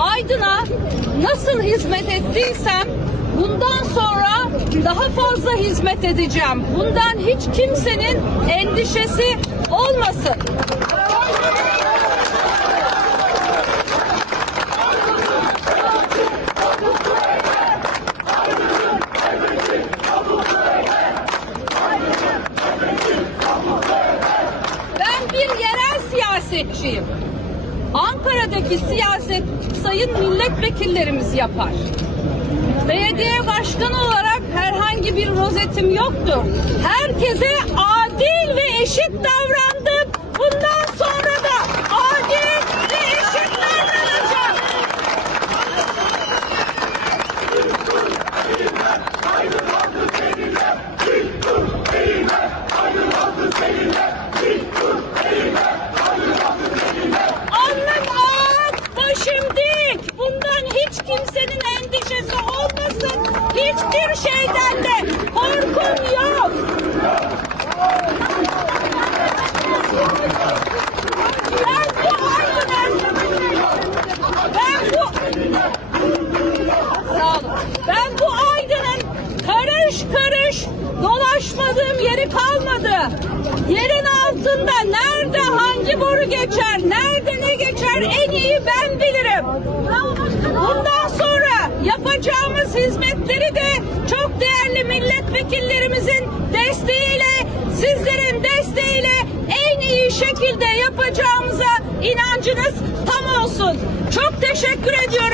Aydın'a nasıl hizmet ettiysem bundan sonra daha fazla hizmet edeceğim. Bundan hiç kimsenin endişesi olmasın. Ben bir yerel siyasetçiyim. Ankara'daki siyaset sayın milletvekillerimiz yapar. Belediye başkanı olarak herhangi bir rozetim yoktur. Herkese adil ve eşit davrandım. Bundan sonra da adil ve eşit davranacağım. Alnım ağır, başım dik. Bundan hiç kimsenin endişesi olmasın. Hiçbir şeyden de korkum yok. Ben bu Aydın'ın, ben bu, sağ olun. Ben bu Aydın'ın karış karış dolaşmadığım yeri kalmadı. Yerin altında nerede hangi boru geçer, nerede ne geçer en iyi ben bilirim. Bundan sonra yapacağımız hizmetleri de şekilde yapacağımıza inancınız tam olsun. Çok teşekkür ediyorum.